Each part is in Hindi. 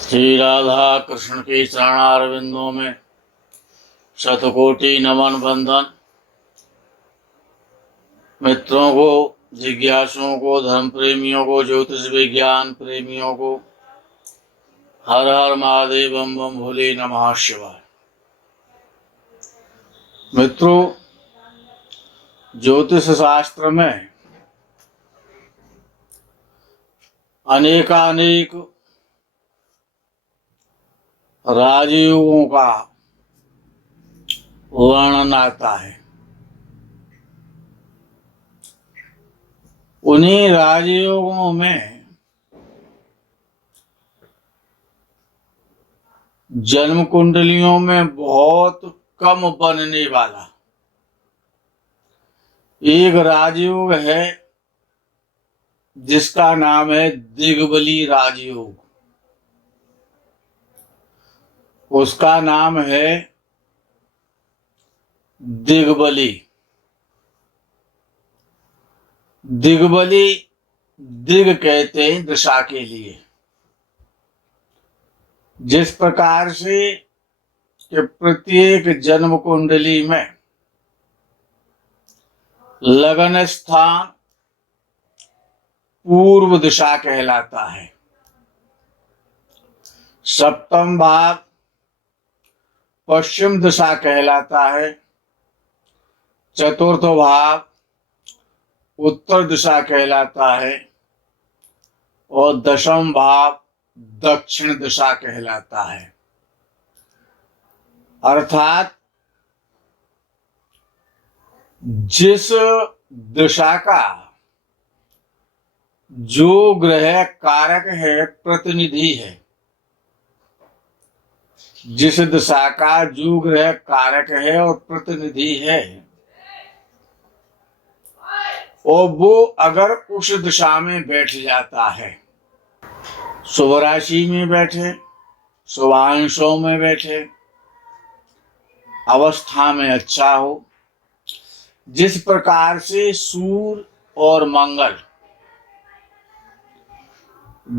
श्री राधा कृष्ण के चरणारविंदों में शतकोटि नमन बंधन। मित्रों को, जिज्ञासुओं को, धर्म प्रेमियों को, ज्योतिष विज्ञान प्रेमियों को हर हर महादेव बम बम भोले नमः शिवाय। मित्रों, ज्योतिष शास्त्र में अनेकानेक राजयोगों का वर्णन आता है। उन्हीं राजयोगों में जन्म कुंडलियों में बहुत कम बनने वाला एक राजयोग है जिसका नाम है दिग्बली राजयोग। उसका नाम है दिग्बली। दिग्बली दिग कहते हैं दिशा के लिए। जिस प्रकार से कि प्रत्येक जन्म कुंडली में लगन स्थान पूर्व दिशा कहलाता है, सप्तम भाव पश्चिम दिशा कहलाता है, चतुर्थ भाव उत्तर दिशा कहलाता है और दशम भाव दक्षिण दिशा कहलाता है। अर्थात जिस दिशा का जो ग्रह कारक है, प्रतिनिधि है, जिस दिशा का जो ग्रह कारक है और प्रतिनिधि है, और वो अगर उस दिशा में बैठ जाता है, शुभ राशि में बैठे, शुभांशों में बैठे, अवस्था में अच्छा हो, जिस प्रकार से सूर्य और मंगल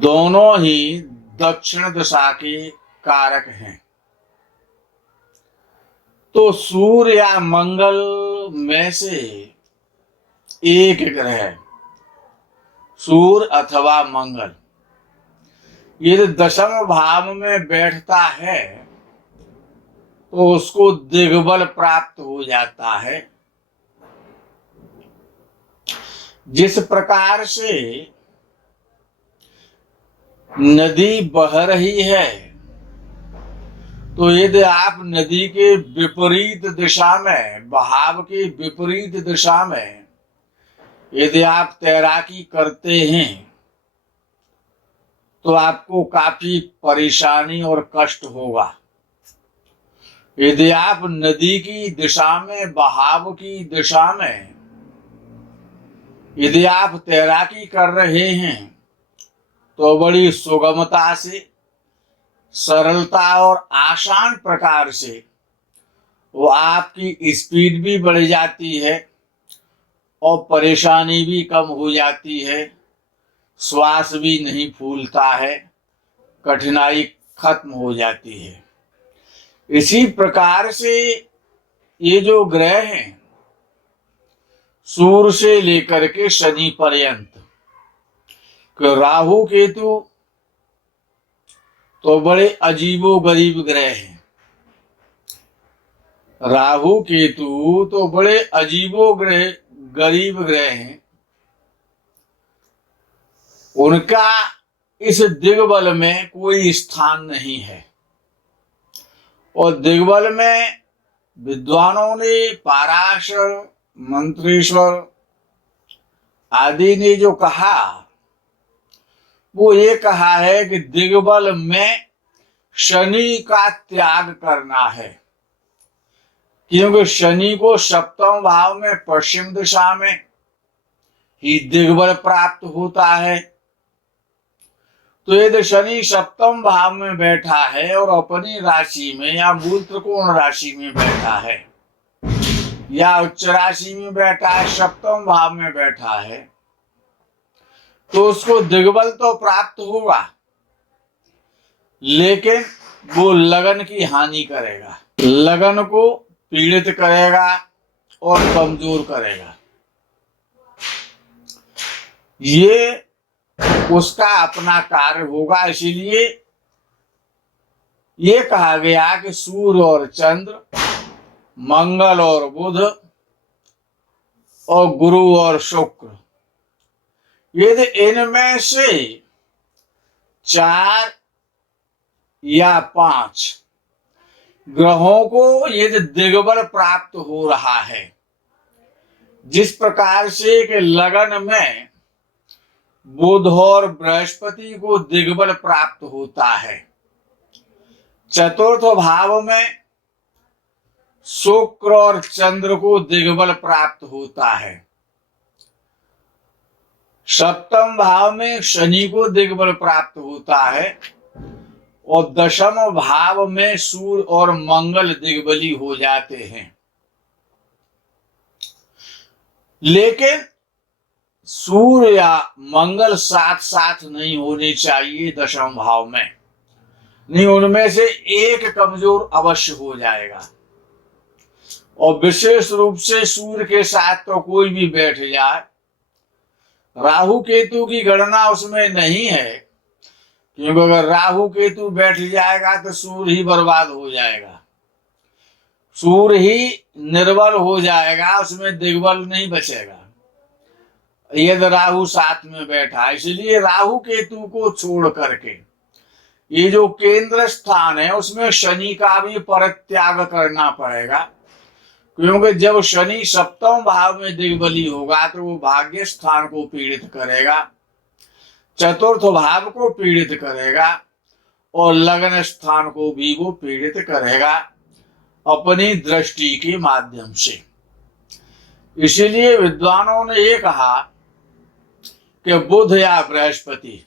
दोनों ही दक्षिण दिशा के कारक हैं, तो सूर्य या मंगल में से एक ग्रह, सूर्य अथवा मंगल, यदि दशम भाव में बैठता है तो उसको दिग्बल प्राप्त हो जाता है। जिस प्रकार से नदी बह रही है, तो यदि आप नदी के विपरीत दिशा में, बहाव के विपरीत दिशा में यदि आप तैराकी करते हैं तो आपको काफी परेशानी और कष्ट होगा। यदि आप नदी की दिशा में, बहाव की दिशा में यदि आप तैराकी कर रहे हैं तो बड़ी सुगमता से, सरलता और आसान प्रकार से वो आपकी स्पीड भी बढ़ जाती है और परेशानी भी कम हो जाती है, श्वास भी नहीं फूलता है, कठिनाई खत्म हो जाती है। इसी प्रकार से ये जो ग्रह हैं, सूर्य से लेकर के शनि पर्यंत, राहु केतु तो बड़े अजीबो गरीब ग्रह हैं। राहु केतु तो बड़े अजीबो गरीब ग्रह हैं। उनका इस दिग्बल में कोई स्थान नहीं है। और दिग्बल में विद्वानों ने, पाराशर, मंत्रेश्वर आदि ने जो कहा, वो ये कहा है कि दिग्बल में शनि का त्याग करना है, क्योंकि शनि को सप्तम भाव में पश्चिम दिशा में ही दिग्बल प्राप्त होता है। तो यदि शनि सप्तम भाव में बैठा है और अपनी राशि में या मूल त्रिकोण राशि में बैठा है या उच्च राशि में बैठा है, सप्तम भाव में बैठा है, तो उसको दिग्बल तो प्राप्त होगा, लेकिन वो लगन की हानि करेगा, लगन को पीड़ित करेगा और कमजोर करेगा। ये उसका अपना कार्य होगा। इसीलिए ये कहा गया कि सूर्य और चंद्र, मंगल और बुध और गुरु और शुक्र, यदि इनमें से 4 या 5 ग्रहों को यदि दिग्बल प्राप्त हो रहा है, जिस प्रकार से कि लगन में बुध और बृहस्पति को दिग्बल प्राप्त होता है, चतुर्थ भाव में शुक्र और चंद्र को दिग्बल प्राप्त होता है, सप्तम भाव में शनि को दिग्बल प्राप्त होता है और दशम भाव में सूर्य और मंगल दिग्बली हो जाते हैं। लेकिन सूर्य या मंगल साथ साथ नहीं होने चाहिए दशम भाव में, नहीं, उनमें से एक कमजोर अवश्य हो जाएगा। और विशेष रूप से सूर्य के साथ तो कोई भी बैठ जाए, राहु केतु की गणना उसमें नहीं है, क्योंकि अगर राहु केतु बैठ जाएगा तो सूर्य ही बर्बाद हो जाएगा, सूर्य ही निर्बल हो जाएगा, उसमें दिग्बल नहीं बचेगा यदि राहु साथ में बैठा। इसलिए राहु केतु को छोड़ करके ये जो केंद्र स्थान है उसमें शनि का भी परित्याग करना पड़ेगा, क्योंकि जब शनि सप्तम भाव में दिग्बली होगा तो वो भाग्य स्थान को पीड़ित करेगा, चतुर्थ भाव को पीड़ित करेगा और लगन स्थान को भी वो पीड़ित करेगा अपनी दृष्टि के माध्यम से। इसीलिए विद्वानों ने ये कहा कि बुध या बृहस्पति,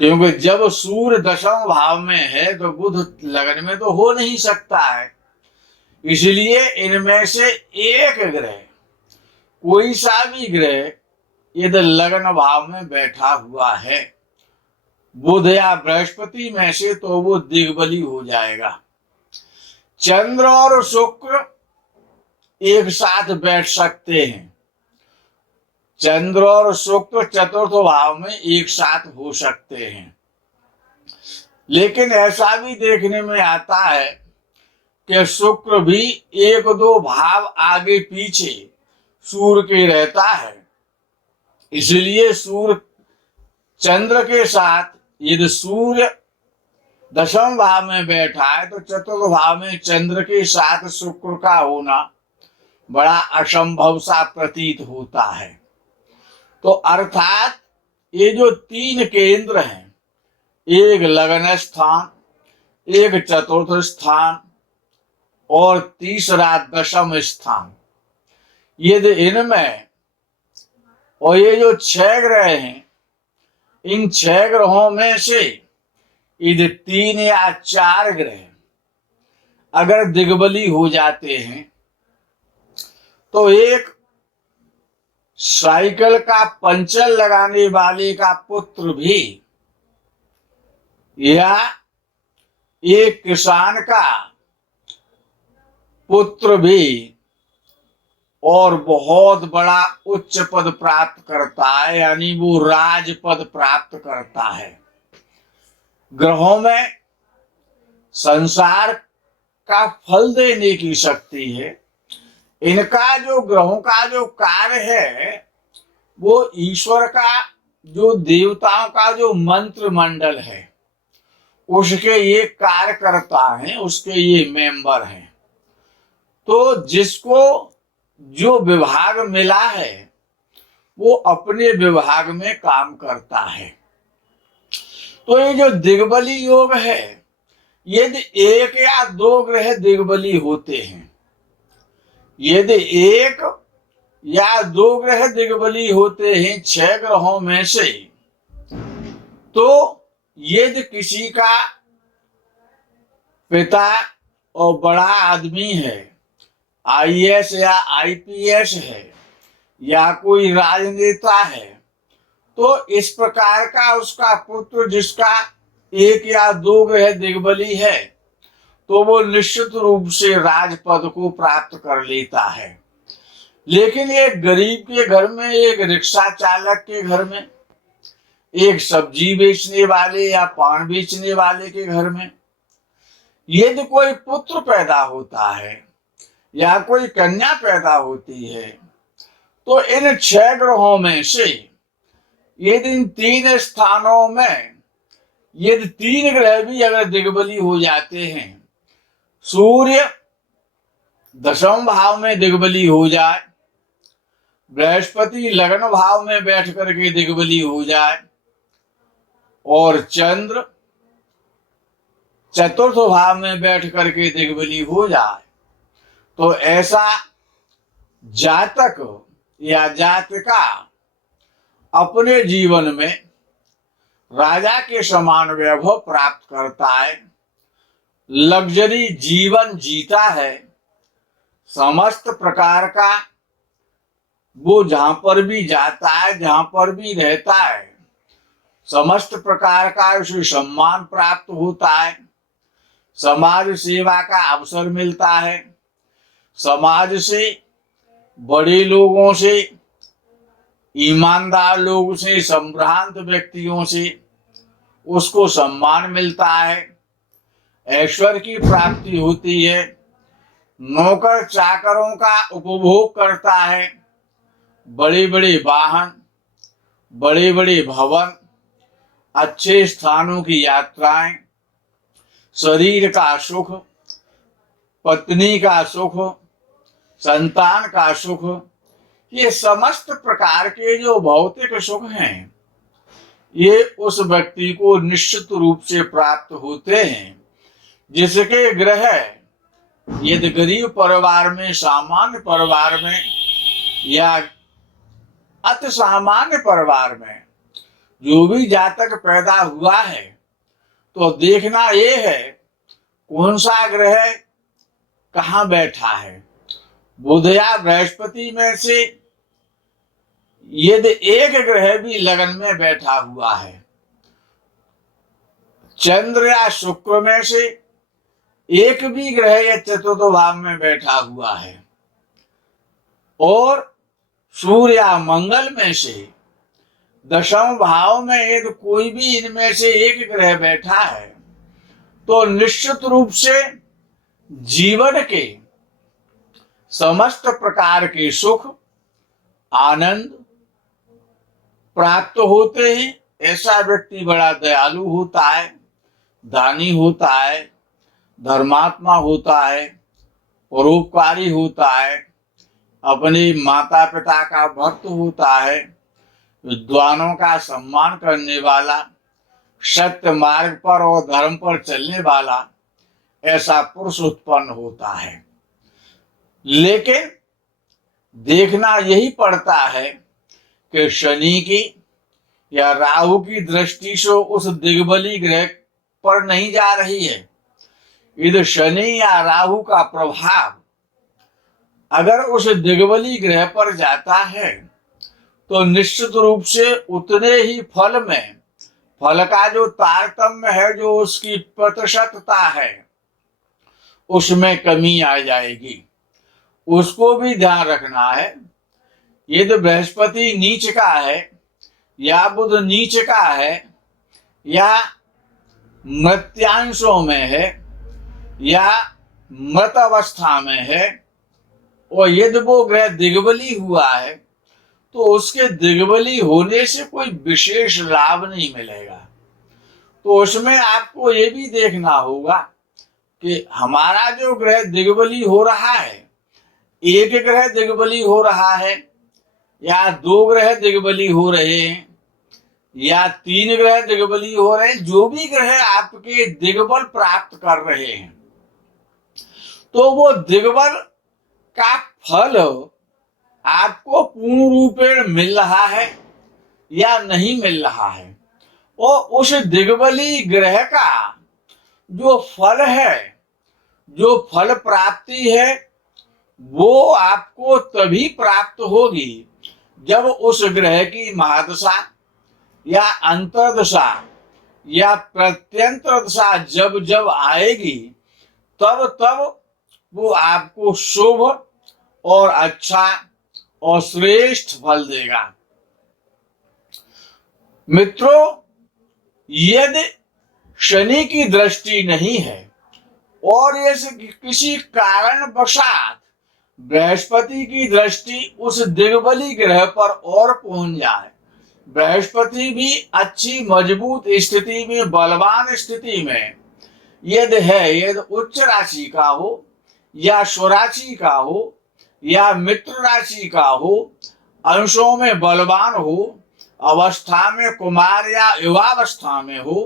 क्योंकि जब सूर्य दशम भाव में है तो बुध लगन में तो हो नहीं सकता है। इसलिए इनमें से एक ग्रह, कोई सा भी ग्रह यदि लगन भाव में बैठा हुआ है बुध या बृहस्पति में से, तो वो दिग्बली हो जाएगा। चंद्र और शुक्र एक साथ बैठ सकते हैं, चंद्र और शुक्र चतुर्थ भाव में एक साथ हो सकते हैं, लेकिन ऐसा भी देखने में आता है कि शुक्र भी 1-2 भाव आगे पीछे सूर्य के रहता है। इसलिए सूर्य चंद्र के साथ यदि सूर्य दशम भाव में बैठा है तो चतुर्थ भाव में चंद्र के साथ शुक्र का होना बड़ा असंभव सा प्रतीत होता है। तो अर्थात ये जो 3 केंद्र हैं, एक लगन स्थान, एक चतुर्थ स्थान और तीसरा दशम स्थान, यदि इनमें, और ये जो 6 ग्रह हैं, इन 6 ग्रहों में से यदि 3 या 4 ग्रह अगर दिग्बली हो जाते हैं तो एक साइकिल का पंचर लगाने वाले का पुत्र भी या एक किसान का पुत्र भी और बहुत बड़ा उच्च पद प्राप्त करता है, यानी वो राज पद प्राप्त करता है। ग्रहों में संसार का फल देने की शक्ति है। इनका जो ग्रहों का जो कार्य है वो ईश्वर का, जो देवताओं का जो मंत्र मंडल है उसके ये कार्यकर्ता हैं, उसके ये मेंबर हैं। तो जिसको जो विभाग मिला है वो अपने विभाग में काम करता है। तो ये जो दिग्बली योग है, यदि 1 या 2 ग्रह दिग्बली होते हैं, यदि 1 या 2 ग्रह दिग्बली होते हैं 6 ग्रहों में से, तो यदि किसी का पिता और बड़ा आदमी है, आईएएस या आईपीएस है, या कोई राजनेता है, तो इस प्रकार का उसका पुत्र जिसका 1 या 2 ग्रह दिग्बली है, तो वो निश्चित रूप से राजपद को प्राप्त कर लेता है। लेकिन एक गरीब के घर में, एक रिक्शा चालक के घर में, एक सब्जी बेचने वाले या पान बेचने वाले के घर में यदि कोई पुत्र पैदा होता है या कोई कन्या पैदा होती है, तो इन 6 ग्रहों में से यदि इन 3 स्थानों में यदि 3 ग्रह भी अगर दिग्बली हो जाते हैं, सूर्य 10वें भाव में दिग्बली हो जाए, बृहस्पति लग्न भाव में बैठ करके दिग्बली हो जाए, और चंद्र 4th भाव में बैठ करके दिग्बली हो जाए, तो ऐसा जातक या जातिका अपने जीवन में राजा के समान वैभव प्राप्त करता है, लग्जरी जीवन जीता है, समस्त प्रकार का वो जहां पर भी जाता है, जहां पर भी रहता है, समस्त प्रकार का उसे सम्मान प्राप्त होता है, समाज सेवा का अवसर मिलता है, समाज से, बड़े लोगों से, ईमानदार लोगों से, संभ्रांत व्यक्तियों से उसको सम्मान मिलता है, ऐश्वर्य की प्राप्ति होती है, नौकर चाकरों का उपभोग करता है, बड़े बड़े वाहन, बड़े बड़े भवन, अच्छे स्थानों की यात्राएं, शरीर का सुख, पत्नी का सुख, संतान का सुख, ये समस्त प्रकार के जो भौतिक सुख हैं, ये उस व्यक्ति को निश्चित रूप से प्राप्त होते हैं, जिसके ग्रह यदि गरीब परिवार में, सामान्य परिवार में या अति सामान्य परिवार में जो भी जातक पैदा हुआ है, तो देखना ये है कौन सा ग्रह कहाँ बैठा है। बुध या बृहस्पति में से यदि एक ग्रह भी लगन में बैठा हुआ है, चंद्र या शुक्र में से एक भी ग्रह या 4th भाव में बैठा हुआ है, और सूर्य या मंगल में से 10वें भाव में यदि कोई भी इनमें से एक ग्रह बैठा है, तो निश्चित रूप से जीवन के समस्त प्रकार के सुख, आनंद प्राप्त होते हैं। ऐसा व्यक्ति बड़ा दयालु होता है, दानी होता है, धर्मात्मा होता है, परोपकारी होता है, अपने माता पिता का भक्त होता है, विद्वानों का सम्मान करने वाला, सत्य मार्ग पर और धर्म पर चलने वाला ऐसा पुरुष उत्पन्न होता है। लेकिन देखना यही पड़ता है कि शनि की या राहु की दृष्टि से उस दिग्बली ग्रह पर नहीं जा रही है। यदि शनि या राहु का प्रभाव अगर उस दिग्बली ग्रह पर जाता है, तो निश्चित रूप से उतने ही फल में, फल का जो तारतम्य है, जो उसकी प्रतिशतता है, उसमें कमी आ जाएगी। उसको भी ध्यान रखना है। यदि बृहस्पति नीच का है या बुध नीच का है या मृत्यांशों में है या मृत अवस्था में है, और यदि वो ग्रह दिग्बली हुआ है, तो उसके दिग्बली होने से कोई विशेष लाभ नहीं मिलेगा। तो उसमें आपको ये भी देखना होगा कि हमारा जो ग्रह दिग्बली हो रहा है, एक ग्रह दिग्बली हो रहा है या 2 ग्रह दिग्बली हो रहे हैं या 3 ग्रह दिग्बली हो रहे हैं, जो भी ग्रह आपके दिग्बल प्राप्त कर रहे हैं, तो वो दिग्बल का फल आपको पूर्ण रूपेण मिल रहा है या नहीं मिल रहा है, और उस दिग्बली ग्रह का जो फल है, जो फल प्राप्ति है, वो आपको तभी प्राप्त होगी जब उस ग्रह की महादशा या अंतर्दशा या प्रत्यंतर दशा जब जब आएगी, तब तब वो आपको शुभ और अच्छा और श्रेष्ठ फल देगा। मित्रों, यदि शनि की दृष्टि नहीं है और यदि किसी कारणवशात बृहस्पति की दृष्टि उस दिग्बली ग्रह पर और पहुंच जाए, बृहस्पति भी अच्छी मजबूत स्थिति में, बलवान स्थिति में यदि है, यदि उच्च राशि का हो या स्वराशि का हो या मित्र राशि का हो, अंशों में बलवान हो, अवस्था में कुमार या युवावस्था में हो,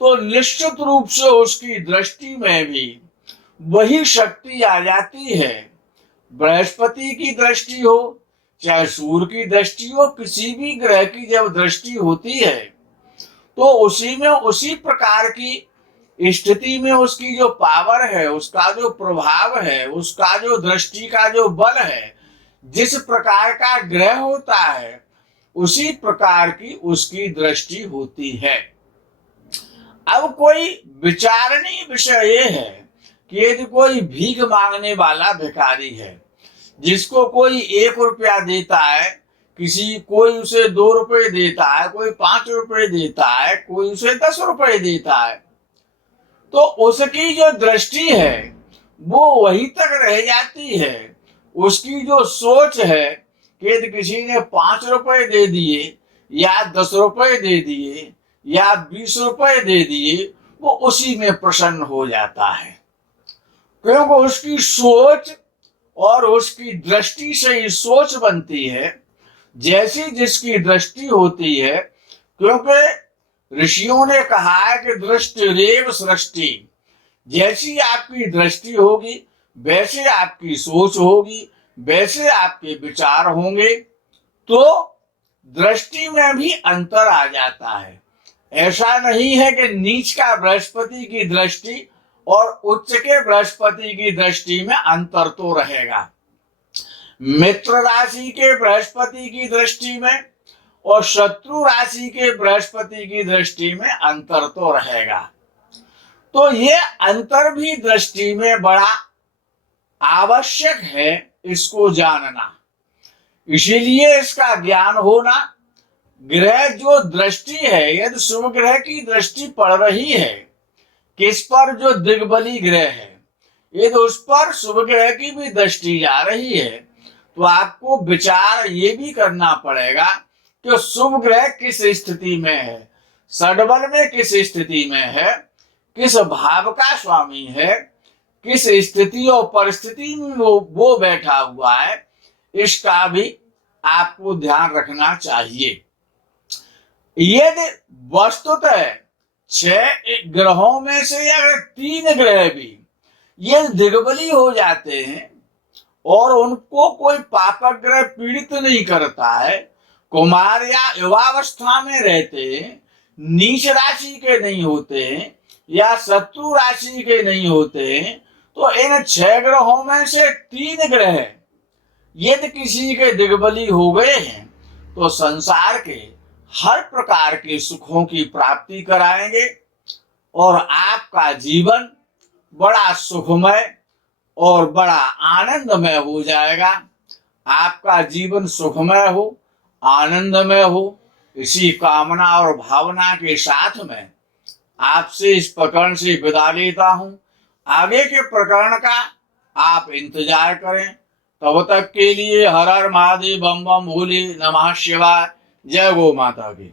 तो निश्चित रूप से उसकी दृष्टि में भी वही शक्ति आ जाती है। बृहस्पति की दृष्टि हो चाहे सूर्य की दृष्टि हो, किसी भी ग्रह की जब दृष्टि होती है तो उसी में उसी प्रकार की स्थिति में उसकी जो पावर है, उसका जो प्रभाव है, उसका जो दृष्टि का जो बल है, जिस प्रकार का ग्रह होता है उसी प्रकार की उसकी दृष्टि होती है। अब कोई विचारणीय विषय ये है कि यदि कोई भीख मांगने वाला भिखारी है, जिसको कोई 1 रुपया देता है, कोई उसे 2 रुपए देता है, कोई 5 रुपए देता है, कोई उसे 10 रुपए देता है, तो उसकी जो दृष्टि है वो वहीं तक रह जाती है। उसकी जो सोच है कि यदि किसी ने 5 रुपए दे दिए या 10 रुपए दे दिए या 20 रुपए दे दिए, वो उसी में प्रसन्न हो जाता है, क्योंकि उसकी सोच और उसकी दृष्टि से ही सोच बनती है, जैसी जिसकी दृष्टि होती है। क्योंकि ऋषियों ने कहा है कि दृष्टिरेव सृष्टि, जैसी आपकी दृष्टि होगी वैसे आपकी सोच होगी, वैसे आपके विचार होंगे, तो दृष्टि में भी अंतर आ जाता है। ऐसा नहीं है कि नीच का बृहस्पति की दृष्टि और उच्च के बृहस्पति की दृष्टि में अंतर तो रहेगा। मित्र राशि के बृहस्पति की दृष्टि में और शत्रु राशि के बृहस्पति की दृष्टि में अंतर तो रहेगा। तो ये अंतर भी दृष्टि में बड़ा आवश्यक है इसको जानना। इसीलिए इसका ज्ञान होना, ग्रह जो दृष्टि है, यदि शुभ ग्रह की दृष्टि पड़ रही है किस पर, जो दिग्बली ग्रह है, यदि उस पर शुभ ग्रह की भी दृष्टि जा रही है, तो आपको विचार ये भी करना पड़ेगा कि शुभ ग्रह किस स्थिति में है, षड्बल में किस स्थिति में है, किस भाव का स्वामी है, किस स्थिति और परिस्थिति में वो बैठा हुआ है, इसका भी आपको ध्यान रखना चाहिए। यदि वस्तुतः 6 ग्रहों में से अगर 3 ग्रह भी ये दिग्बली हो जाते हैं और उनको कोई पापक ग्रह पीड़ित नहीं करता है, कुमार या युवावस्था में रहते हैं, नीच राशि के नहीं होते हैं या शत्रु राशि के नहीं होते हैं, तो इन 6 ग्रहों में से 3 ग्रह यदि किसी के दिग्बली हो गए हैं तो संसार के हर प्रकार के सुखों की प्राप्ति कराएंगे और आपका जीवन बड़ा सुखमय और बड़ा आनंदमय हो जाएगा। आपका जीवन सुखमय हो, आनंदमय हो, इसी कामना और भावना के साथ में आपसे इस प्रकरण से विदा लेता हूं। आगे के प्रकरण का आप इंतजार करें। तब तक के लिए हर हर महादेव, बम बम भोले, नमः शिवाय। जय गौ माता की।